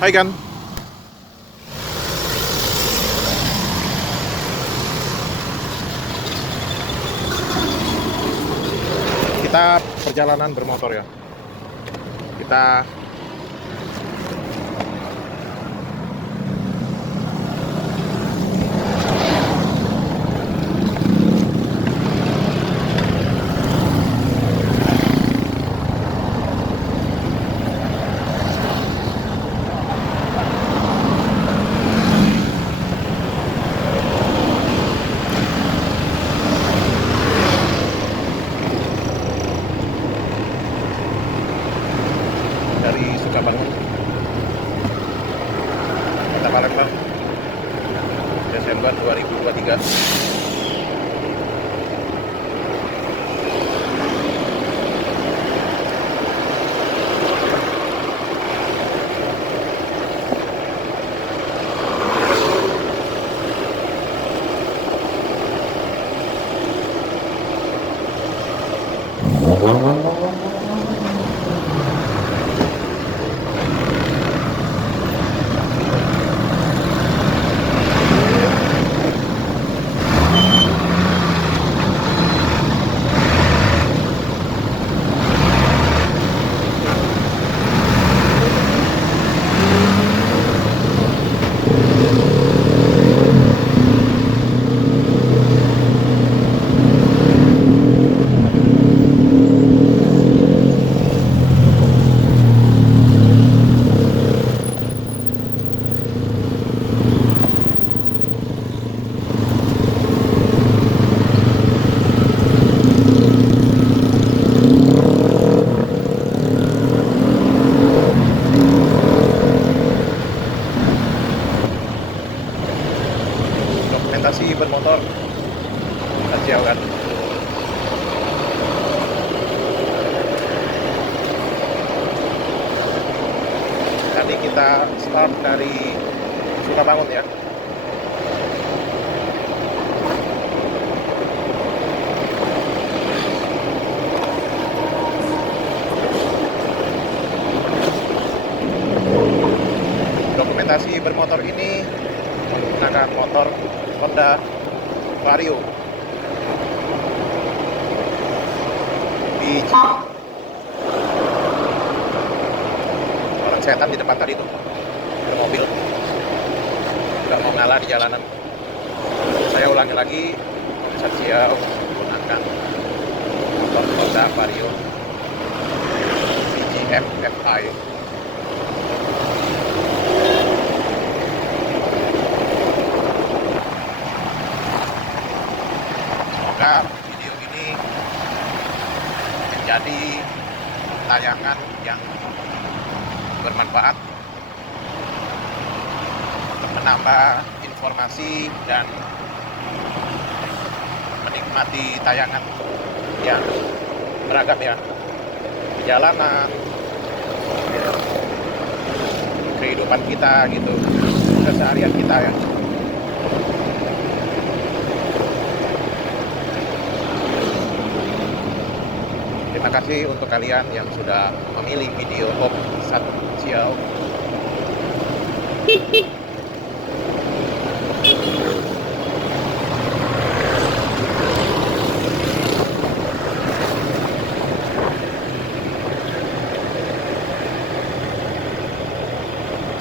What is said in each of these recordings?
Hai Gan, kita perjalanan bermotor ya. Kita dari Sukabangun, Kota Palembang, Desember 2023. Dokumentasi bermotor jauh kan. Tadi kita start dari Sukabangun ya. Dokumentasi bermotor ini menggunakan motor Honda Vario BG. Orang setan di depan tadi tuh mobil nggak mau ngalah di jalanan. Saya ulangi lagi, Satya menggunakan motor Honda Vario BG FFI. Semoga video ini menjadi tayangan yang bermanfaat, menambah informasi dan menikmati tayangan yang beragam ya, perjalanan, kehidupan kita gitu, keseharian kita ya. Terima kasih untuk kalian yang sudah memilih video Om Satya.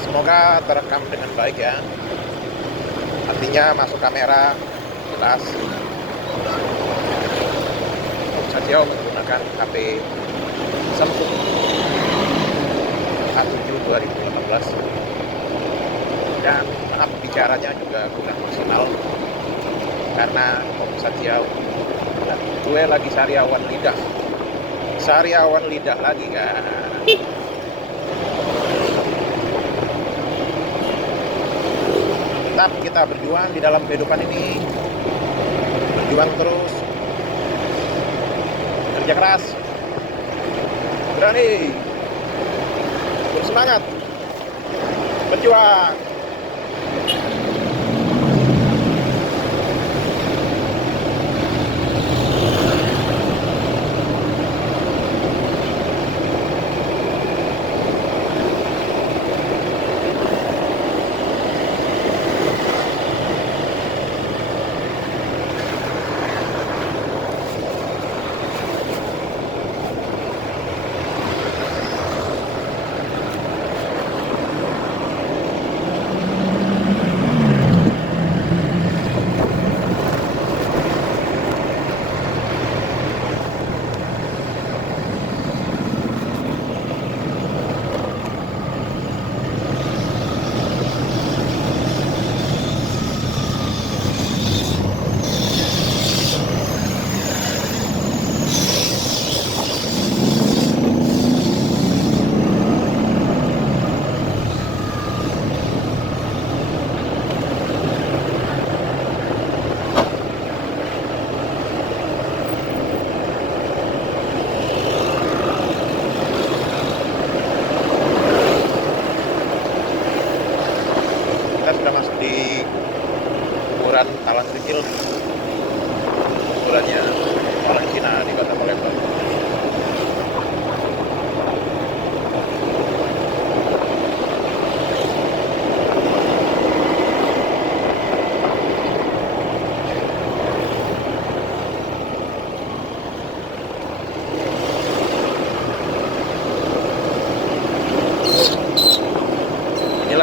Semoga terekam dengan baik ya. Artinya masuk kamera jelas. Satya menggunakan HP Samsung A7 2018 dan maaf bicaranya juga kurang maksimal karena Om Satya gue lagi sariawan lidah lagi kan. Tetap kita berjuang di dalam kehidupan ini, berjuang terus, kerja keras, berani, bersemangat, berjuang.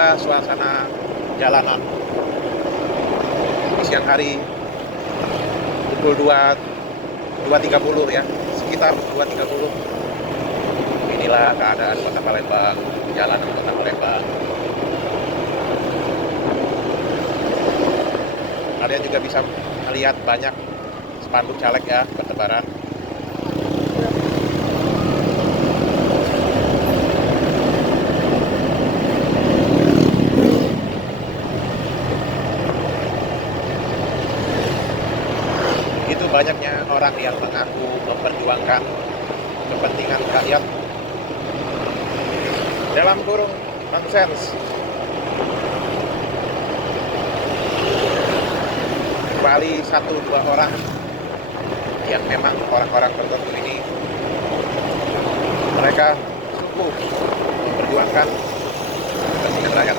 Inilah suasana jalanan di siang hari pukul 2.30 ya, sekitar 2.30. Inilah keadaan kota Palembang, jalanan kota Palembang. Kalian juga bisa melihat banyak spanduk caleg ya bertebaran. Itu banyaknya orang yang mengaku memperjuangkan kepentingan rakyat dalam kurung nonsens. Kecuali 1-2 orang yang memang orang-orang tertentu ini mereka sungguh memperjuangkan kepentingan rakyat.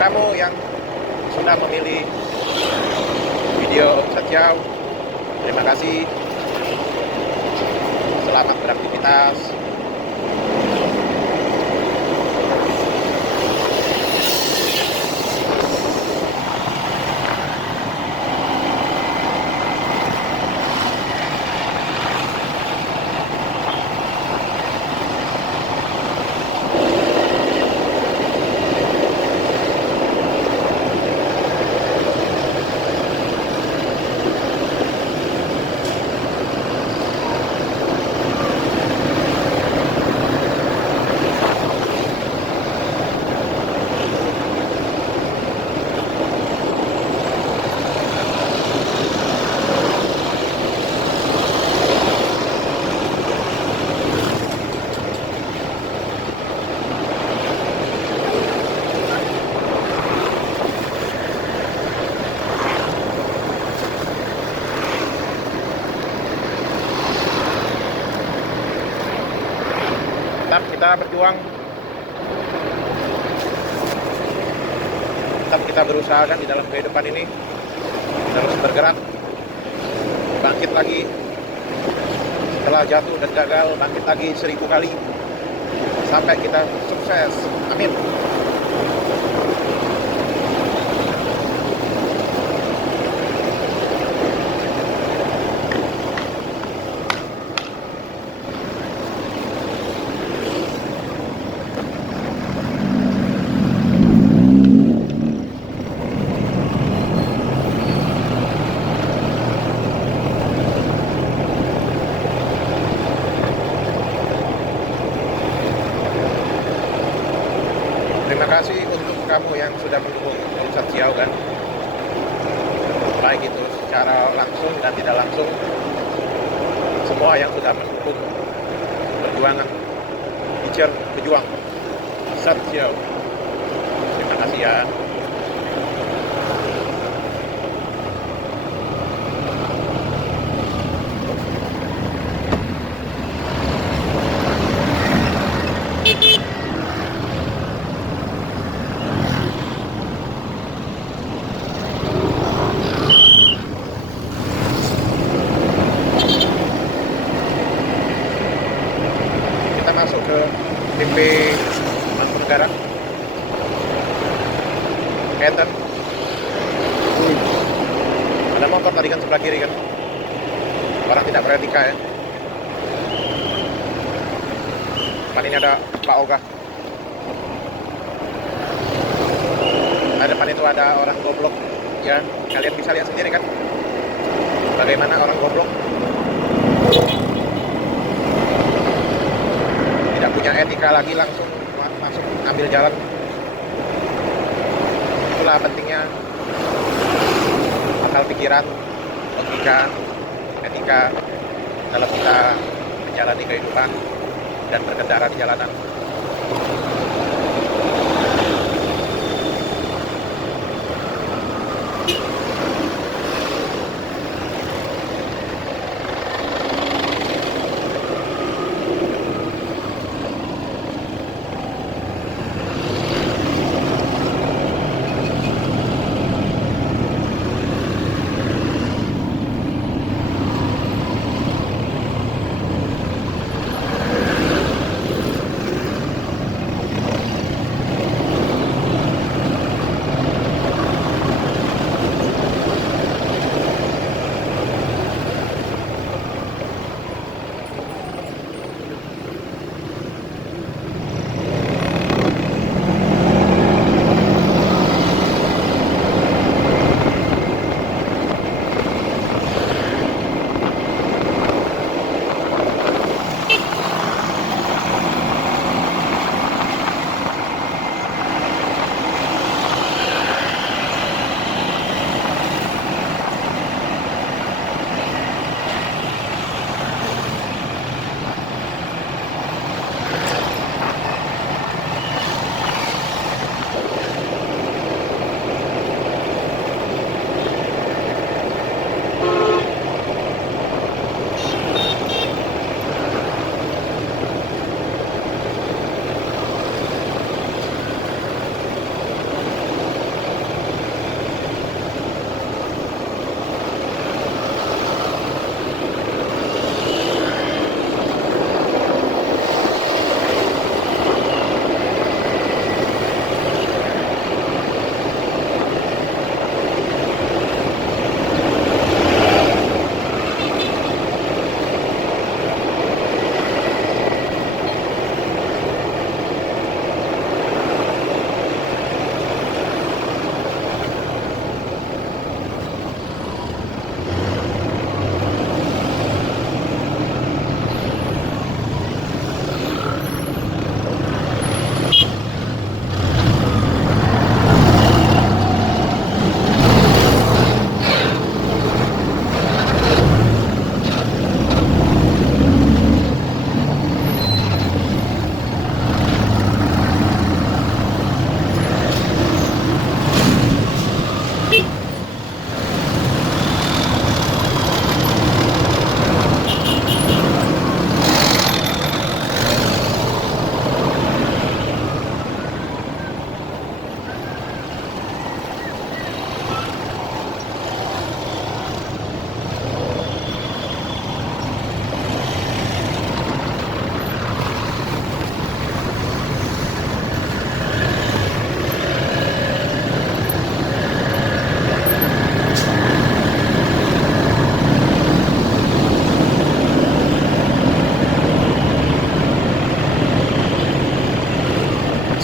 Kamu yang sudah memilih video Sajiau, terima kasih. Selamat beraktivitas. Tetap kita berjuang, tetap kita berusaha kan di dalam kehidupan ini, terus bergerak, bangkit lagi setelah jatuh dan gagal, bangkit lagi 1000 kali sampai kita sukses. Amin. Terima kasih untuk kamu yang sudah mendukung Sajiau kan, baik itu secara langsung dan tidak langsung. Semua yang sudah mendukung perjuangan teacher pejuang Sajiau, terima kasih ya. Masuk ke DP Mangkunegaran, Eten. Ada motor tadi kan sebelah kiri kan, orang tidak beretika ya. Depan ini ada Pak Oga, depan itu ada orang goblok ya, kalian bisa lihat sendiri kan bagaimana orang goblok. nikah lagi langsung masuk ambil jalan. Itulah pentingnya akal pikiran, logika, etika dalam kita menjalani kehidupan dan berkendara di jalanan.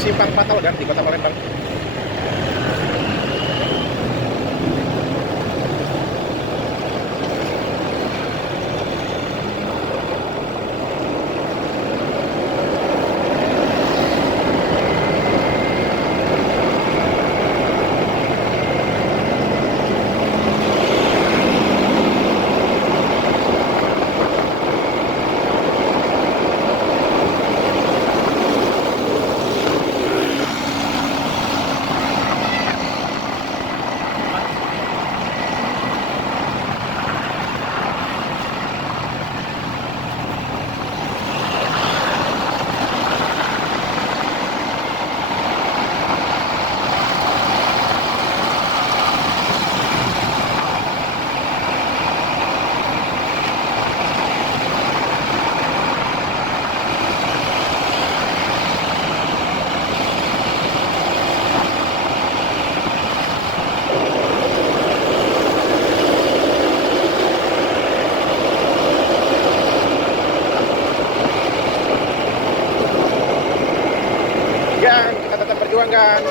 Simpang fatal kan di Kota Palembang. Kita tetap perjuangkan.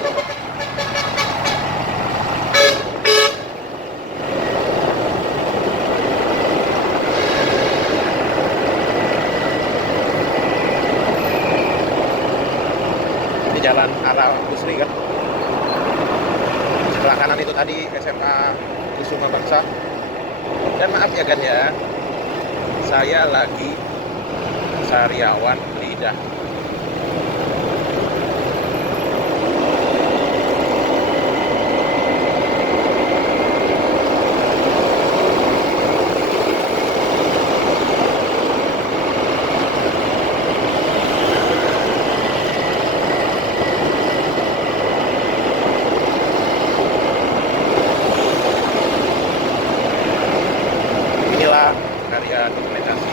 jalan arah Busri kan. Sebelah kanan itu tadi SMA Kusuma Bangsa. Dan maaf ya kan ya, saya lagi sariawan lidah. Inilah karya dokumentasi,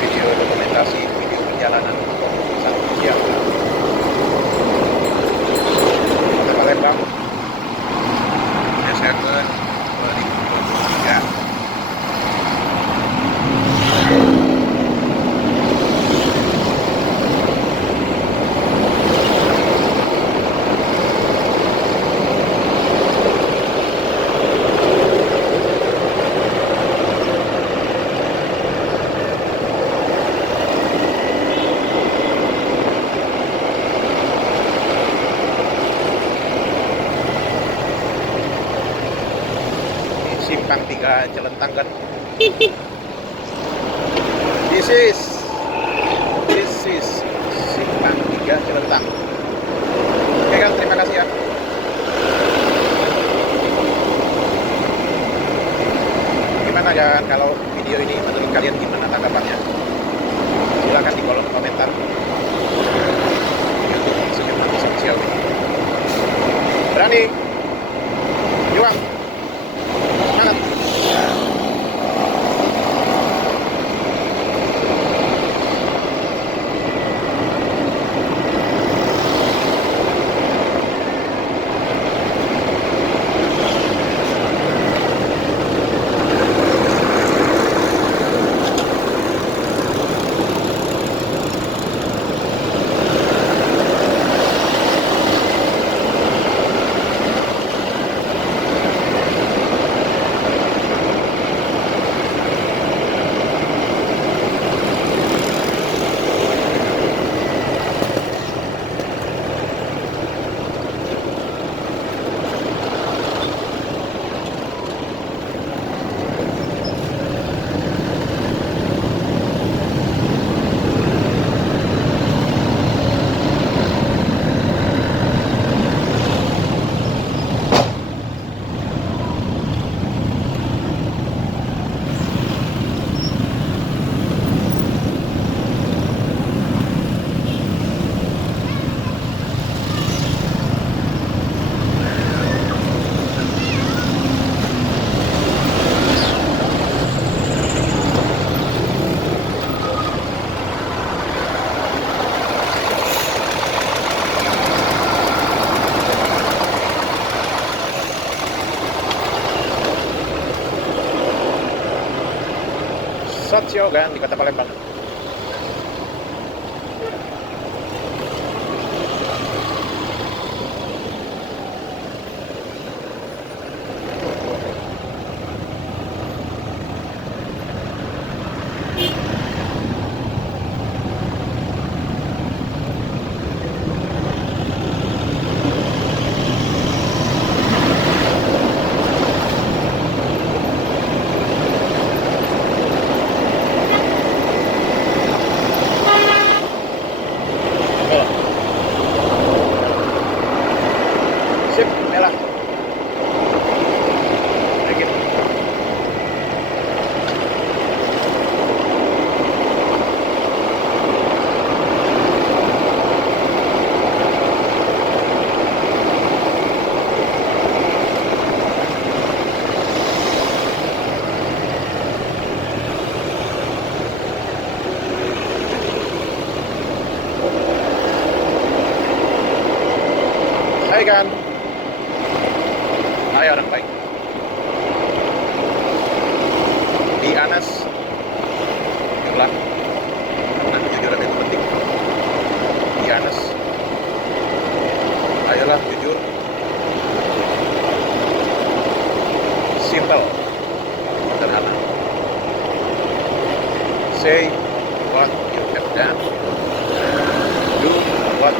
video dokumentasi, video perjalanan satu siang. Kota Palembang, Desember 2023. Simpang 3 Celentang kan. This is Simpang 3 Celentang. Oke kan, terima kasih ya. Gimana kan kalau video ini menurut kalian gimana tanggapannya? Silahkan di kolom komentar. YouTube Senyum Mati Sosial ini. Berani, juang, semangat. Sosio kan di Kota Palembang. Sip, merah. Dikit. Hai kan. Hai orang baik. Di Anas, jujurlah, karena kejujuran itu penting. Di Anas, ayolah jujur, simple, sederhana. Say what you have done, do what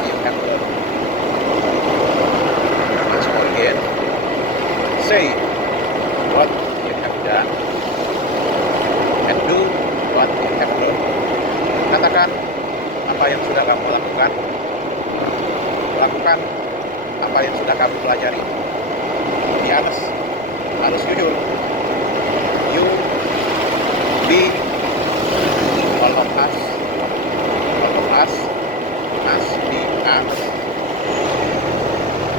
apa yang sudah kamu lakukan, lakukan apa yang sudah kamu pelajari. Be honest, harus jujur. You, be, all of us must be us.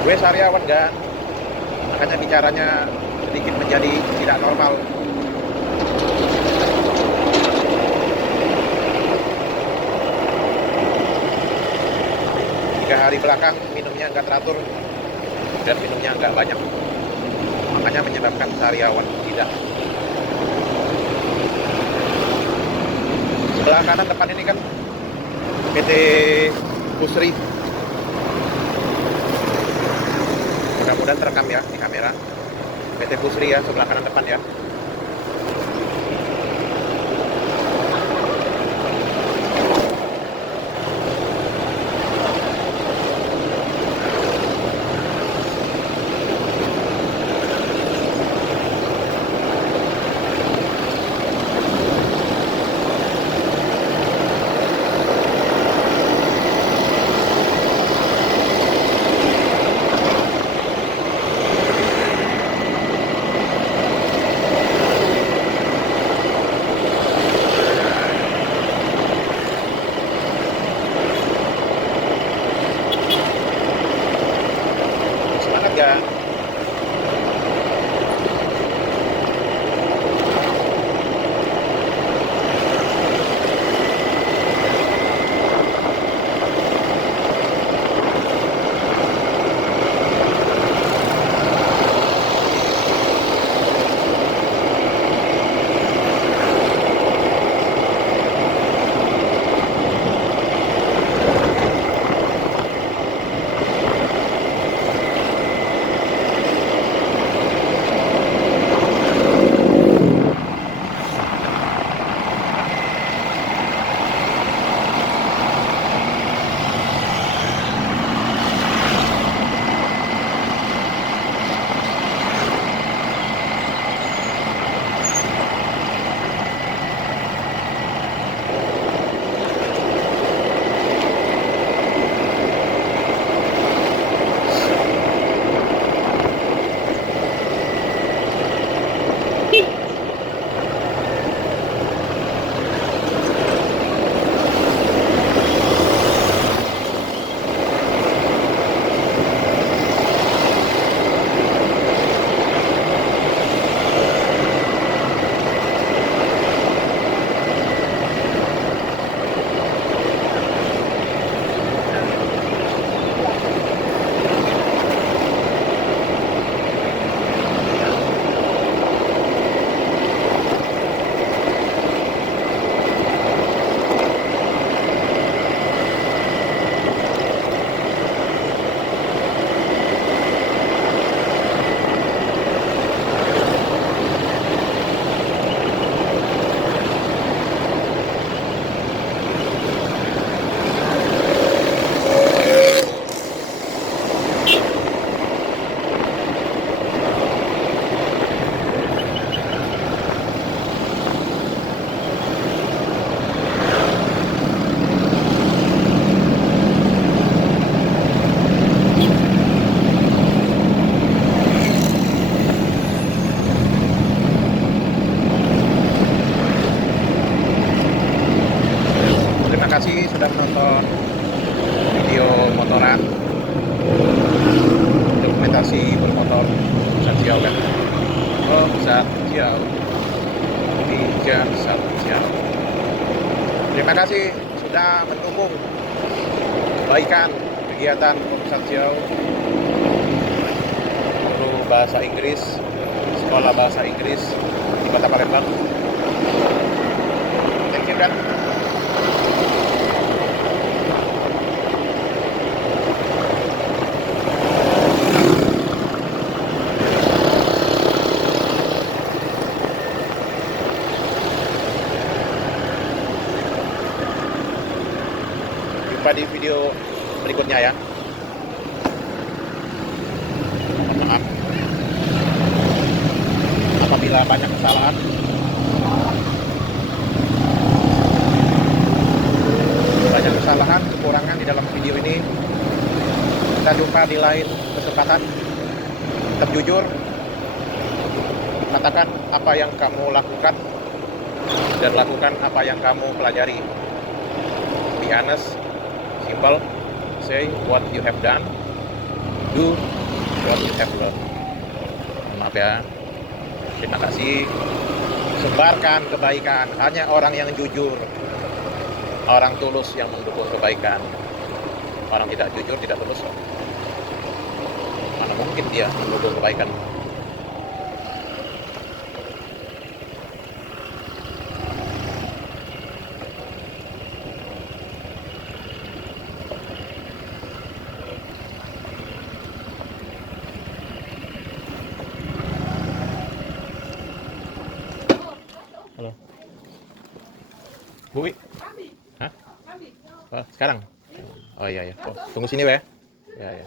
Gue sariawan kan, makanya bicaranya sedikit menjadi tidak normal. Hari belakang minumnya nggak teratur dan minumnya nggak banyak, makanya menyebabkan sariawan tidak. Sebelah kanan depan ini kan PT Pusri, mudah-mudahan terekam ya di kamera. PT Pusri ya, sebelah kanan depan ya. Ya. kasih sudah menonton video motoran, dokumentasi bermotor Santiago kan. Oh, Santiago Bijak Santiago. Terima kasih sudah mendukung kebaikan kegiatan Santiago, guru bahasa Inggris, sekolah bahasa Inggris di Kota Palembang. Thank you kan. Jumpa di video berikutnya ya. Mohon maaf apabila banyak kesalahan. Banyak kesalahan di dalam video ini. Kita jumpa di lain kesempatan. Tetap jujur, katakan apa yang kamu lakukan dan lakukan apa yang kamu pelajari. Be honest, simple, say what you have done, do what you have learned. Maaf ya, terima kasih. Sebarkan kebaikan, hanya orang yang jujur, orang tulus yang mendukung kebaikan. Orang tidak jujur, tidak tulus, mana mungkin dia mendukung kebaikan. Halo. Bu, hah? Oh, sekarang? Oh iya ya. Oh, tunggu sini ya. Ya ya.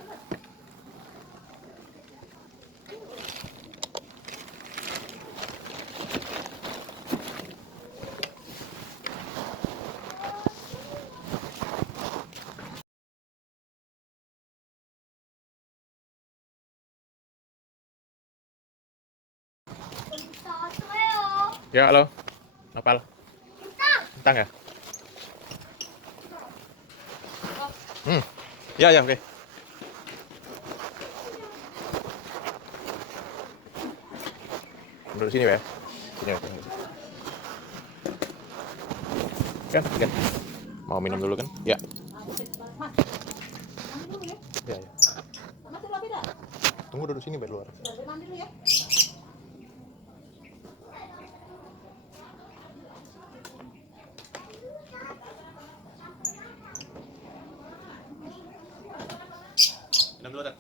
Ya halo. Nopal. Entang ya? Ya ya oke. Duduk sini ya. Sini ya. Kan? Mau minum dulu kan? Ya. Ya ya. Tunggu duduk sini biar luar. Minum dulu, Dad.